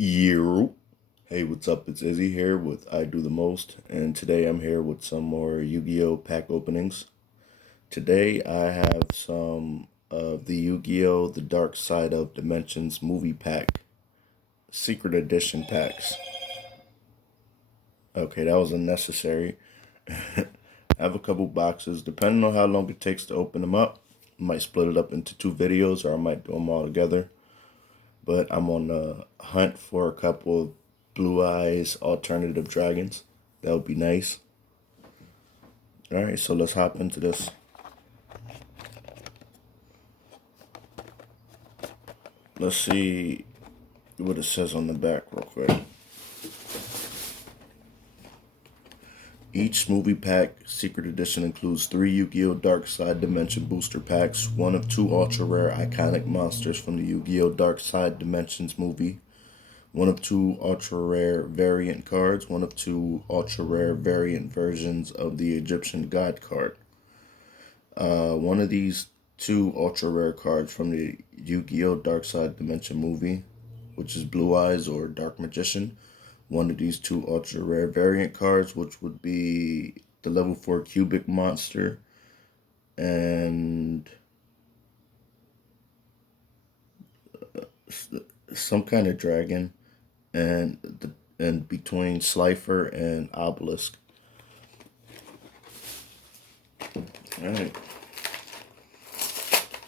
Year. Hey, what's up? It's Izzy here with I Do the Most, and today I'm here with some more Yu-Gi-Oh pack openings. Today I have some of the Yu-Gi-Oh! The Dark Side of Dimensions movie pack, secret edition packs. Okay, that was unnecessary. I have a couple boxes. Depending on how long it takes to open them up, I might split it up into two videos or I might do them all together. But I'm on the hunt for a couple of Blue Eyes alternative dragons. That would be nice. Alright, so let's hop into this. Let's see what it says on the back real quick. Each movie pack secret edition includes 3 Yu-Gi-Oh! Dark Side Dimension booster packs, one of 2 ultra rare iconic monsters from the Yu-Gi-Oh! Dark Side Dimensions movie, one of 2 ultra rare variant cards, one of 2 ultra rare variant versions of the Egyptian God card. One of these 2 ultra rare cards from the Yu-Gi-Oh! Dark Side Dimension movie, which is Blue Eyes or Dark Magician. One of these 2 ultra rare variant cards, which would be the level 4 cubic monster and some kind of dragon, and between Slifer and Obelisk. All right,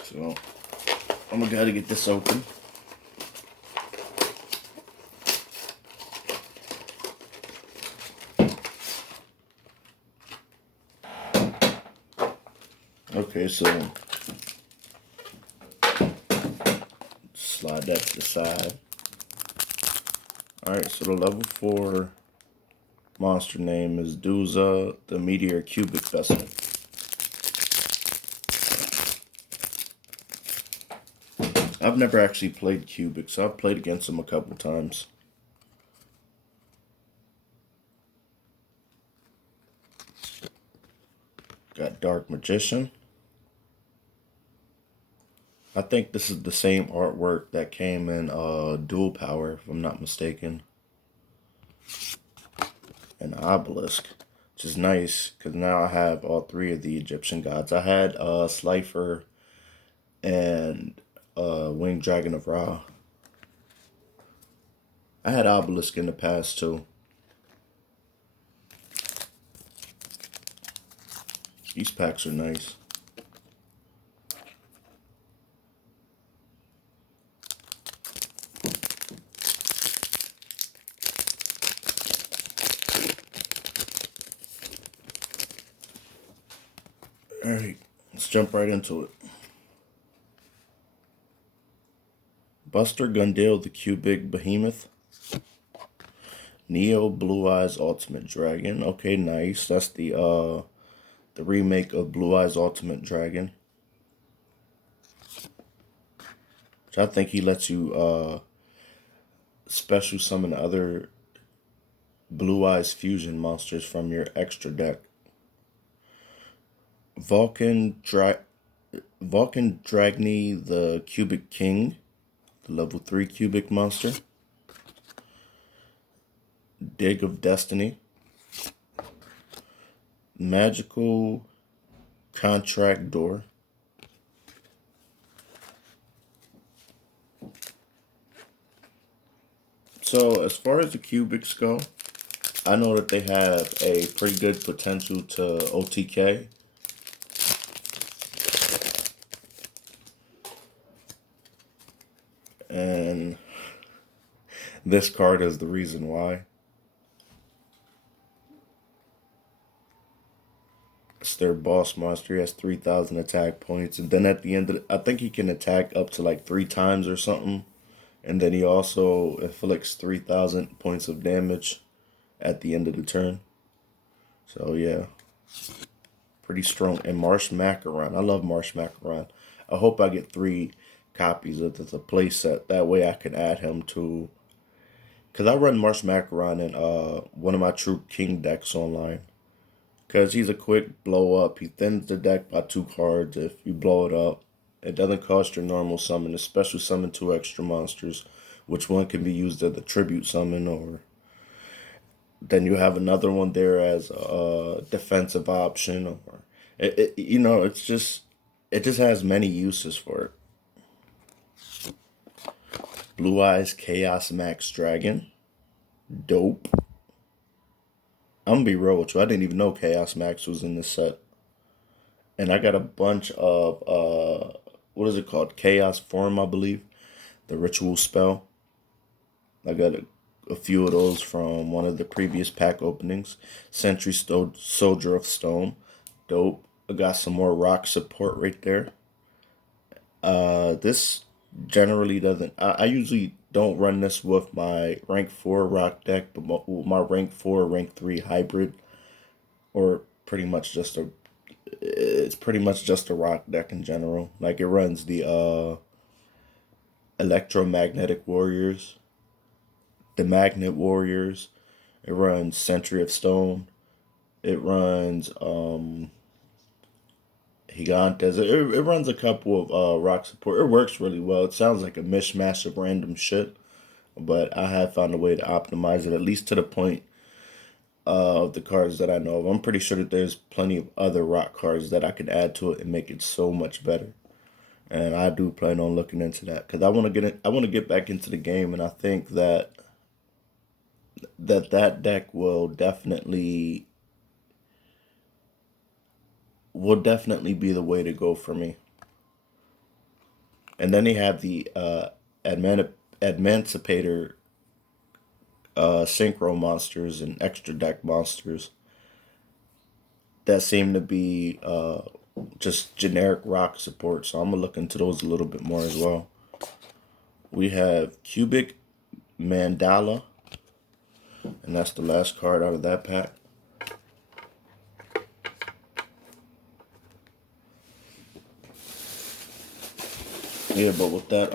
so I'm gonna gotta get this open. Okay, so slide that to the side. Alright, so the level 4 monster name is Duza, the Meteor Cubic Vessel. I've never actually played Cubic, so I've played against him a couple times. Got Dark Magician. I think this is the same artwork that came in Dual Power, if I'm not mistaken. And Obelisk, which is nice, because now I have all 3 of the Egyptian gods. I had Slifer and Winged Dragon of Ra. I had Obelisk in the past, too. These packs are nice. Alright, let's jump right into it. Buster Gundale, the Cubic Behemoth. Neo Blue Eyes Ultimate Dragon. Okay, nice. That's the remake of Blue Eyes Ultimate Dragon. Which I think he lets you special summon other Blue Eyes fusion monsters from your extra deck. Vulcan Dragny, the Cubic King, the level 3 cubic monster. Dig of Destiny. Magical Contract Door. So as far as the cubics go, I know that they have a pretty good potential to OTK. And this card is the reason why. It's their boss monster. He has 3,000 attack points. And then at the end of I think he can attack up to like 3 times or something. And then he also inflicts 3,000 points of damage at the end of the turn. So yeah, pretty strong. And Marsh Macaron. I love Marsh Macaron. I hope I get 3 copies of the playset. That way I can add him to, because I run Marsh Macaron in one of my True King decks online. Because he's a quick blow up. He thins the deck by 2 cards if you blow it up. It doesn't cost your normal summon. A special summon 2 extra monsters which one can be used as a tribute summon, or then you have another one there as a defensive option, or it just has many uses for it. Blue Eyes Chaos Max Dragon, dope. I'm gonna be real with you. I didn't even know Chaos Max was in this set, and I got a bunch of what is it called? Chaos Form, I believe, the ritual spell. I got a few of those from one of the previous pack openings. Soldier of Stone, dope. I got some more rock support right there. This generally doesn't. I usually don't run this with my rank 4 rock deck, but my rank 4, rank 3 hybrid, or pretty much just a. It's pretty much just a rock deck in general. Like it runs the electromagnetic warriors, the magnet warriors. It runs Century of Stone. It runs Gigantes. It runs a couple of rock support. It works really well. It sounds like a mishmash of random shit, but I have found a way to optimize it, at least to the point of the cards that I know of. I'm pretty sure that there's plenty of other rock cards that I could add to it and make it so much better. And I do plan on looking into that because I want to get back into the game, and I think that that deck will definitely be the way to go for me. And then they have the Emancipator synchro monsters and extra deck monsters that seem to be just generic rock support. So I'm gonna look into those a little bit more as well. We have Cubic Mandala, and that's the last card out of that pack. Yeah, but with that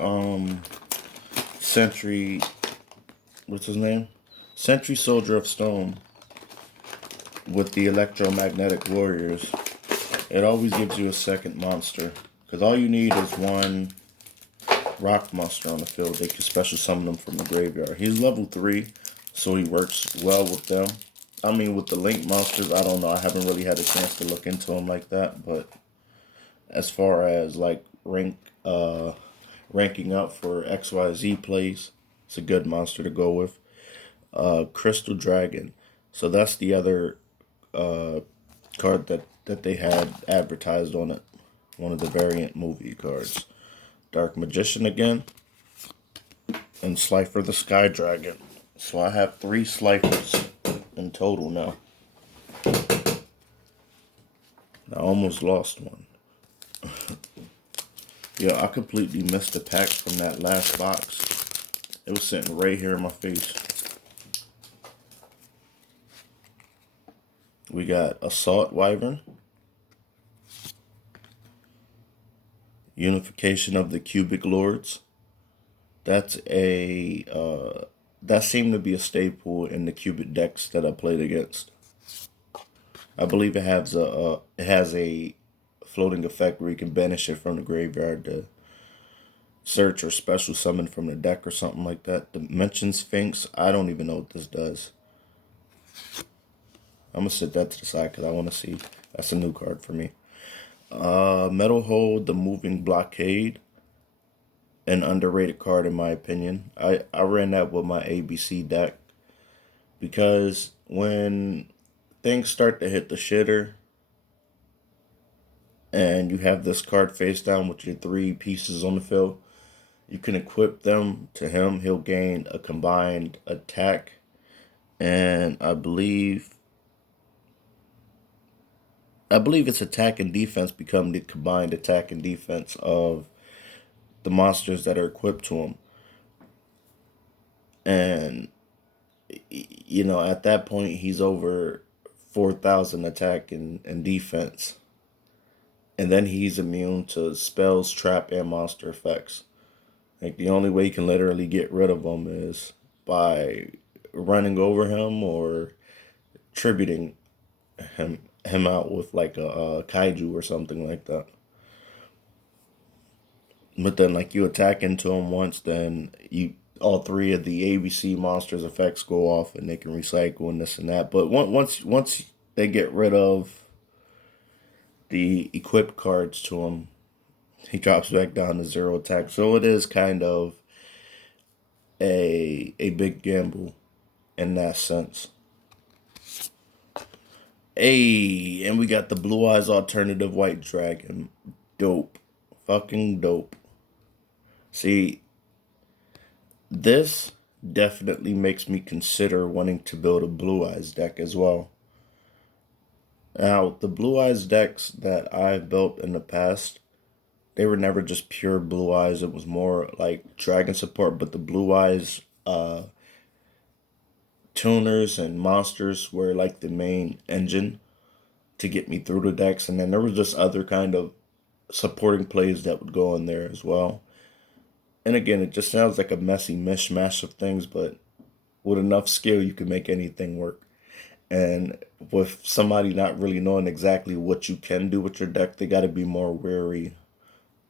Century, what's his name? Century Soldier of Stone with the electromagnetic warriors, it always gives you a second monster. Because all you need is one rock monster on the field. They can special summon them from the graveyard. He's level 3, so he works well with them. I mean, with the Link monsters, I don't know. I haven't really had a chance to look into them like that. But as far as like ranking up for XYZ plays, it's a good monster to go with. Crystal Dragon. So that's the other card that they had advertised on it. One of the variant movie cards. Dark Magician again. And Slifer the Sky Dragon. So I have 3 Slifers in total now. I almost lost one. Yeah, I completely missed the pack from that last box. It was sitting right here in my face. We got Assault Wyvern. Unification of the Cubic Lords. That's that seemed to be a staple in the Cubic decks that I played against. I believe it has a floating effect where you can banish it from the graveyard to search or special summon from the deck or something like that. Dimension Sphinx, I don't even know what this does. I'm going to set that to the side because I want to see. That's a new card for me. Metal Hold, the Moving Blockade. An underrated card in my opinion. I ran that with my ABC deck because when things start to hit the shitter and you have this card face down with your 3 pieces on the field, you can equip them to him. He'll gain a combined attack, and I believe its attack and defense become the combined attack and defense of the monsters that are equipped to him. And at that point he's over 4,000 attack and defense. And then he's immune to spells, trap, and monster effects. Like the only way you can literally get rid of him is by running over him or tributing him out with like a kaiju or something like that. But then like you attack into him once, then all three of the ABC monsters effects go off, and they can recycle and this and that. But once they get rid of the equipped cards to him, he drops back down to zero attack. So it is kind of a big gamble in that sense. Hey, and we got the Blue Eyes Alternative White Dragon. Dope. Fucking dope. See, this definitely makes me consider wanting to build a Blue Eyes deck as well. Now, the Blue Eyes decks that I've built in the past, they were never just pure Blue Eyes. It was more like Dragon support, but the Blue Eyes tuners and monsters were like the main engine to get me through the decks. And then there was just other kind of supporting plays that would go in there as well. And again, it just sounds like a messy mishmash of things, but with enough skill, you can make anything work. And with somebody not really knowing exactly what you can do with your deck, they got to be more wary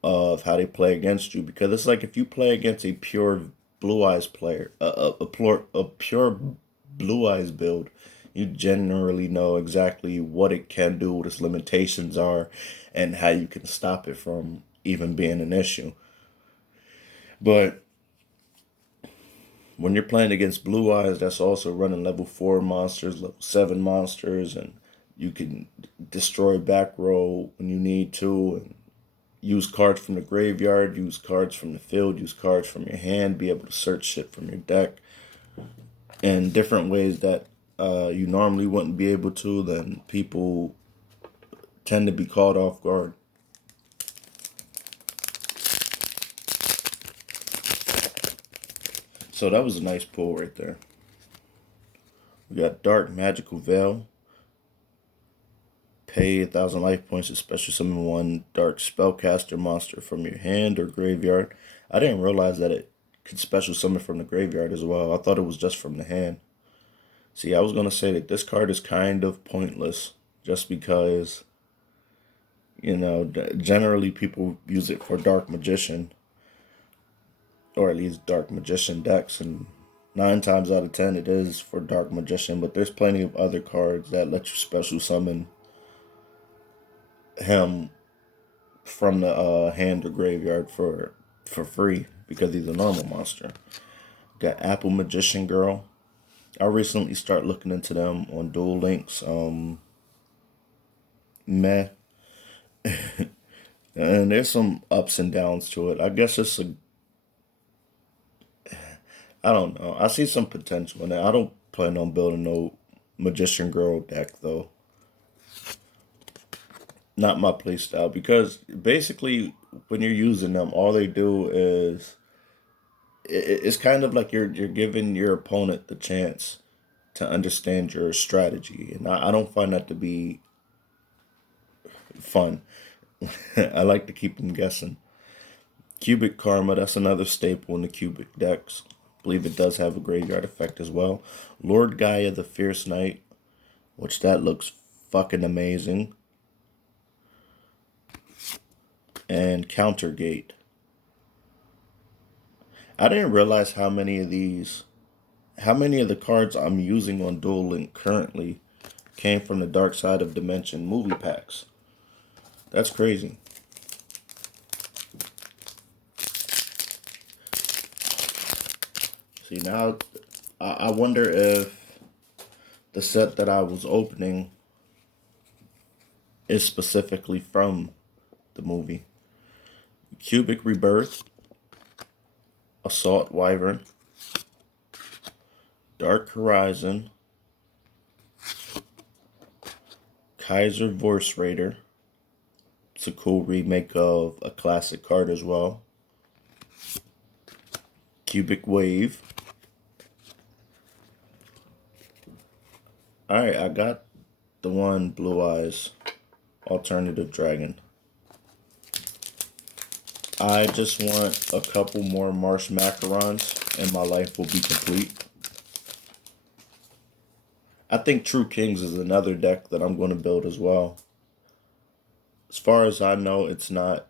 of how they play against you. Because it's like if you play against a pure Blue Eyes player, a pure Blue Eyes build, you generally know exactly what it can do, what its limitations are, and how you can stop it from even being an issue. But when you're playing against Blue Eyes, that's also running level 4 monsters, level 7 monsters, and you can destroy back row when you need to, and use cards from the graveyard, use cards from the field, use cards from your hand, be able to search shit from your deck in different ways that you normally wouldn't be able to, then people tend to be caught off guard. So that was a nice pull right there. We got Dark Magical Veil. Pay 1,000 life points to special summon one Dark Spellcaster monster from your hand or graveyard. I didn't realize that it could special summon from the graveyard as well. I thought it was just from the hand. See, I was going to say that this card is kind of pointless just because, generally people use it for Dark Magician, or at least Dark Magician decks, and 9 times out of 10 it is for Dark Magician, but there's plenty of other cards that let you special summon him from the hand or graveyard for free because he's a normal monster. Got Apple Magician Girl. I recently started looking into them on Duel Links. Meh. And there's some ups and downs to it. I guess I don't know. I see some potential in it. I don't plan on building no Magician Girl deck though. Not my play style because basically when you're using them, all they do is it's kind of like you're giving your opponent the chance to understand your strategy, and I don't find that to be fun. I like to keep them guessing. Cubic Karma, that's another staple in the Cubic decks. I believe it does have a graveyard effect as well. Lord Gaia the Fierce Knight, which that looks fucking amazing. And Countergate. I didn't realize how many of the cards I'm using on Duel Link currently came from the Dark Side of Dimension movie packs. That's crazy. See, now I wonder if the set that I was opening is specifically from the movie. Cubic Rebirth, Assault Wyvern, Dark Horizon, Kaiser Voice Raider. It's a cool remake of a classic card as well. Cubic Wave. Alright, I got the one Blue Eyes Alternative Dragon. I just want a couple more Marsh Macarons and my life will be complete. I think True Kings is another deck that I'm going to build as well. As far as I know, it's not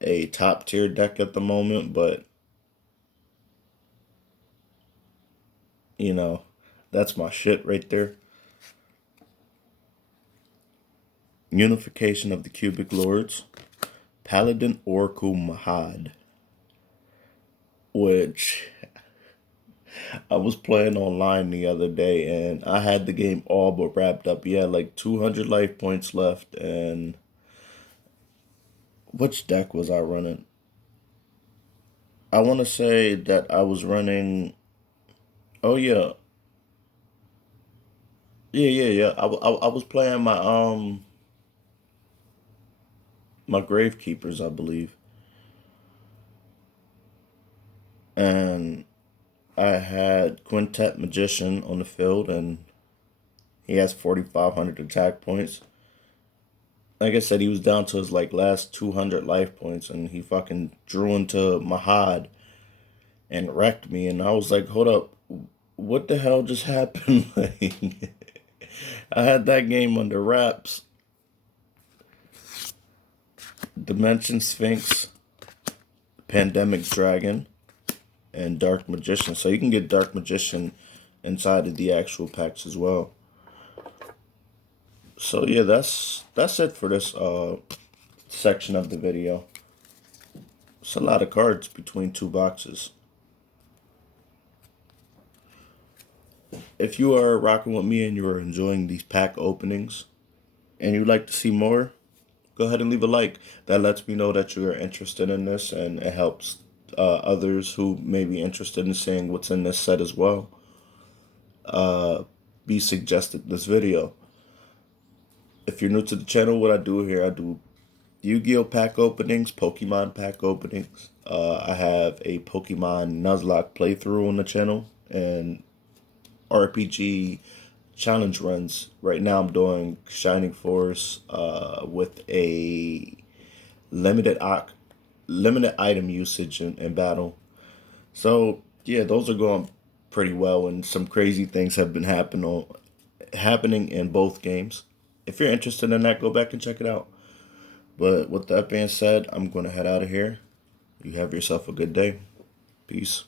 a top tier deck at the moment, but You know, that's my shit right there. Unification of the Cubic Lords. Paladin Oracle Mahad, which I was playing online the other day and I had the game all but wrapped up. He had like 200 life points left. And which deck was I running? I want to say that I was running. Oh, yeah. Yeah. I was playing my Gravekeepers, I believe. And I had Quintet Magician on the field and he has 4,500 attack points. Like I said, he was down to his like last 200 life points, and he fucking drew into Mahad and wrecked me. And I was like, hold up, what the hell just happened? Like, I had that game under wraps. Dimension Sphinx, Pandemic Dragon, and Dark Magician. So you can get Dark Magician inside of the actual packs as well. So yeah, that's it for this section of the video. It's a lot of cards between two boxes. If you are rocking with me and you are enjoying these pack openings and you'd like to see more, go ahead and leave a like. That lets me know that you're interested in this, and it helps others who may be interested in seeing what's in this set as well be suggested this video. If you're new to the channel, what I do here, I do Yu-Gi-Oh pack openings, Pokemon pack openings. I have a Pokemon Nuzlocke playthrough on the channel, and RPG challenge runs. Right now I'm doing Shining Force with a limited limited item usage in battle. So yeah, those are going pretty well, and some crazy things have been happening in both games. If you're interested in that, go back and check it out. But with that being said, I'm going to head out of here. You have yourself a good day. Peace.